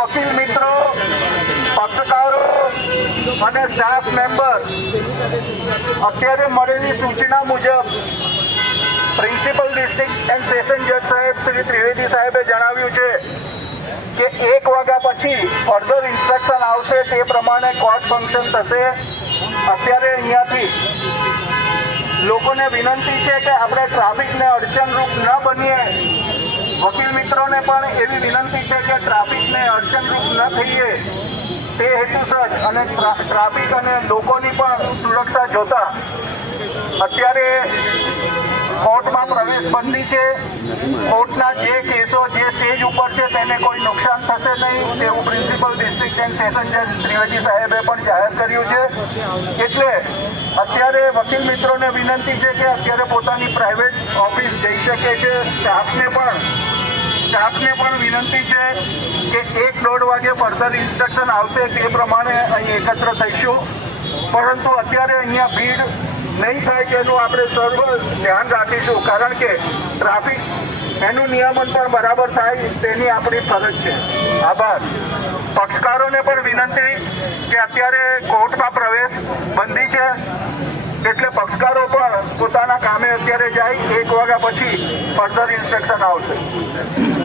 વકીલ મિત્રો, પક્ષકારો અને સ્ટાફ મેમ્બર અત્યારે મળેલી સૂચના મુજબ પ્રિન્સિપલ ડિસ્ટ્રિક્ટ એન્ડ સેશન જજ સાહેબ શ્રી ત્રિવેદી સાહેબે જણાવ્યું છે કે 1 વાગ્યા પછી ફર્ધર ઇન્સ્ટ્રક્શન આવશે, તે પ્રમાણે કોર્ટ ફંક્શન થશે. અત્યારે અહીંયાથી લોકોને વિનંતી છે કે આપણે ટ્રાફિકને અડચણરૂપ ન બનીએ. વકીલ મિત્રોને પણ એવી વિનંતી છે કે ટ્રાફિકને અડચણરૂપ ન થઈએ તે હેતુસર અને ટ્રાફિક અને લોકોની પણ સુરક્ષા જોતા અત્યારે કોર્ટમાં પ્રવેશ બંધી છે. કોર્ટના જે કેસો જે સ્ટેજ ઉપર છે તેને કોઈ નુકસાન થશે નહીં તેવું પ્રિન્સિપલ ડિસ્ટ્રિક્ટ એન્ડ સેશન જજ ત્રિવેદી સાહેબે પણ જાહેર કર્યું છે. એટલે અત્યારે વકીલ મિત્રોને વિનંતી છે કે અત્યારે પોતાની પ્રાઇવેટ ઓફિસ જઈ શકે છે. સ્ટાફને પણ વિનંતી છે કે 1-1.5 વાગે ફર્ધર ઇન્સ્ટ્રક્શન આવશે તે પ્રમાણે અહીં એકત્ર થઈશું. પરંતુ અત્યારે અહીંયા ભીડ નહીં થાય તેનું આપણે સર્વ ધ્યાન રાખીશું, કારણ કે ટ્રાફિક એનું નિયમન પણ બરાબર થાય તેની આપણી ફરજ છે. આભાર. પક્ષકારોને પણ વિનંતી કે અત્યારે કોર્ટમાં પ્રવેશ બંધી છે, એટલે પક્ષકારો પણ પોતાના કામે અત્યારે જાય. 1 વાગ્યા પછી ફર્ધર ઇન્સ્ટ્રક્શન આવશે.